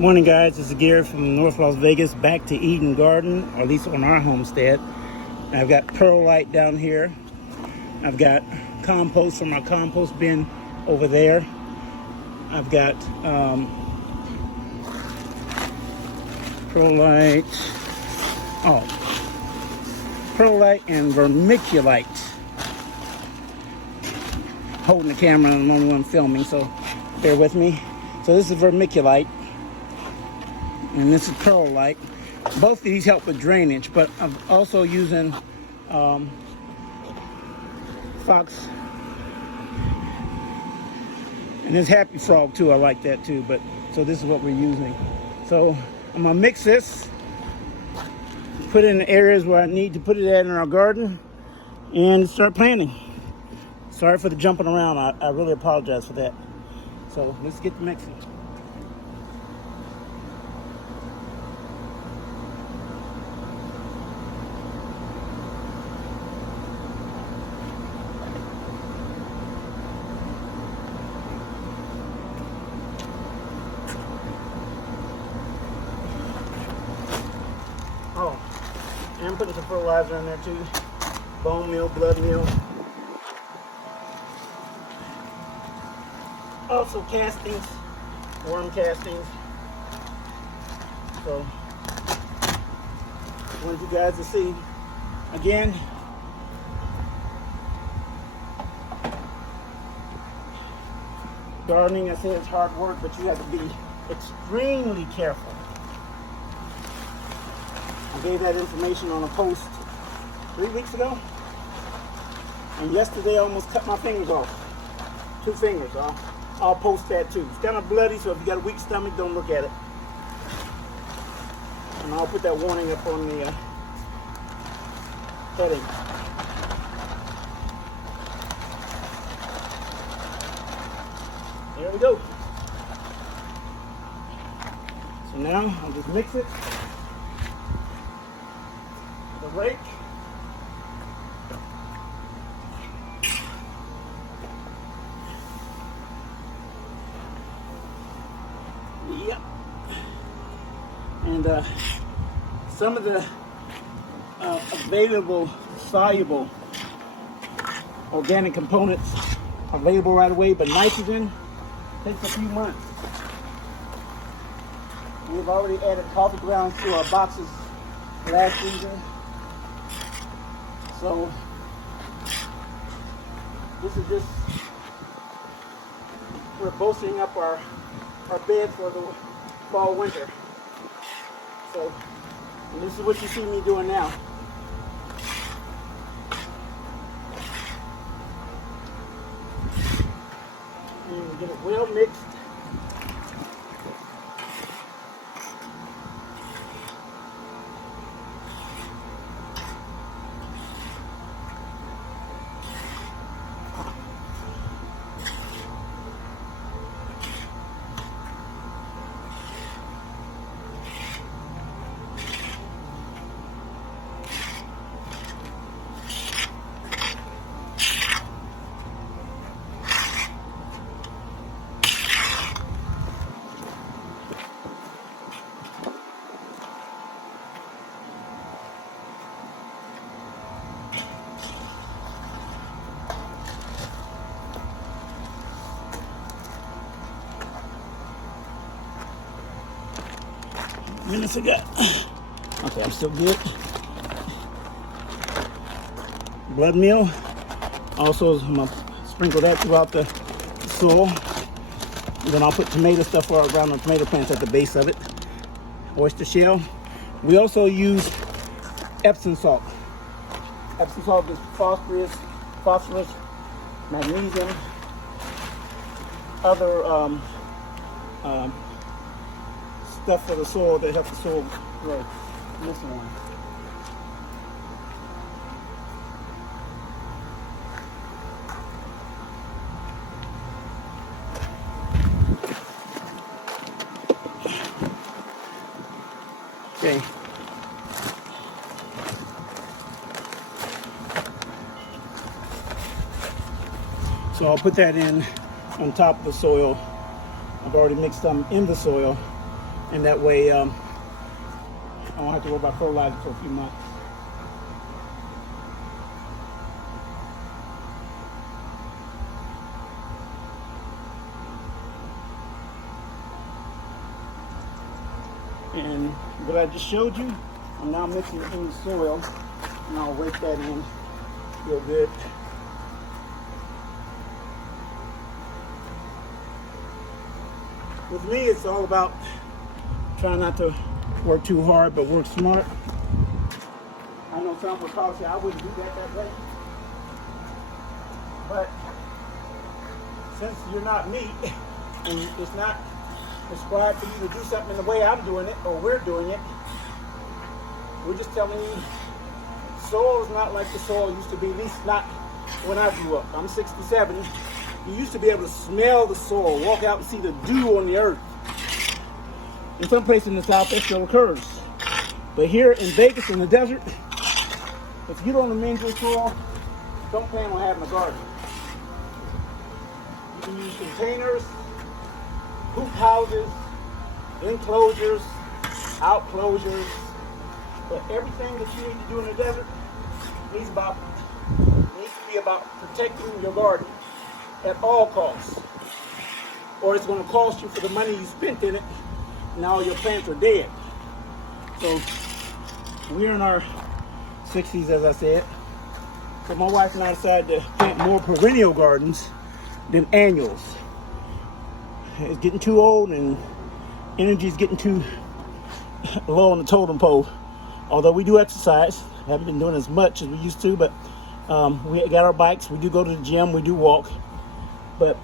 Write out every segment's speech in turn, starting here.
Morning, guys. This is Gary from North Las Vegas, back to Eden Garden, or at least on our homestead. I've got perlite down here. I've got compost from our compost bin over there. I've got perlite and vermiculite. Holding the camera, I'm the only one filming, so bear with me. So this is vermiculite, and this is perlite. Both of these help with drainage, but I'm also using Fox, and this Happy Frog too. I like that too. But so this is what we're using. So I'm gonna mix this, put it in the areas where I need to put it at in our garden, and start planting. Sorry for the jumping around. I really apologize for that. So let's get to mixing. Oh, and I'm putting some fertilizer in there too. Bone meal, blood meal. Also castings, worm castings. So I want you guys to see again. Gardening, I said, it's hard work, but you have to be extremely careful. I gave that information on a post 3 weeks ago, and yesterday I almost cut my fingers off. 2 fingers. I'll post that too. It's kind of bloody, so if you got a weak stomach, don't look at it. And I'll put that warning up on the heading. There we go. So now I'll just mix it with a rake. Yep. And some of the available soluble organic components are available right away, but nitrogen takes a few months. We've already added coffee grounds to our boxes last season. So this is just, we're bolstering up our bed for the fall winter. So, and this is what you see me doing now. And get it well mixed. Minutes I got. Okay, I'm still good. Blood meal. Also, I'm gonna sprinkle that throughout the soil. And then I'll put tomato stuff around the tomato plants at the base of it. Oyster shell. We also use Epsom salt. Epsom salt is phosphorus, magnesium, other stuff for the soil that helps the soil grow. This one. Okay. So I'll put that in on top of the soil. I've already mixed some in the soil And that way, I won't have to worry about fertilizer for a few months. And what I just showed you, I'm now mixing it in the soil, and I'll rake that in real good. With me, it's all about trying not to work too hard, but work smart. I know some would probably say I wouldn't do that way, but since you're not me, and it's not prescribed for you to do something the way I'm doing it, or we're doing it, we're just telling you, soil is not like the soil used to be, at least not when I grew up. I'm 67. You used to be able to smell the soil, walk out and see the dew on the earth. In some places in the South, that still occurs. But here in Vegas, in the desert, if you don't amend your soil, don't plan on having a garden. You can use containers, hoop houses, enclosures, outclosures, but everything that you need to do in the desert needs to be about protecting your garden at all costs, or it's going to cost you for the money you spent in it. Now your plants are dead. So we're in our 60s, as I said. So my wife and I decided to plant more perennial gardens than annuals. It's getting too old and energy's getting too low on the totem pole. Although we do exercise, haven't been doing as much as we used to, but we got our bikes, we do go to the gym, we do walk. But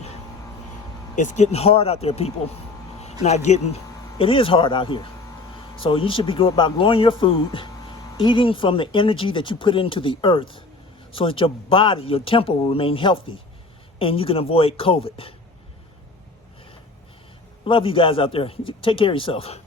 it's getting hard out there, people. It is hard out here. So you should be about growing your food, eating from the energy that you put into the earth, so that your body, your temple will remain healthy and you can avoid COVID. Love you guys out there. Take care of yourself.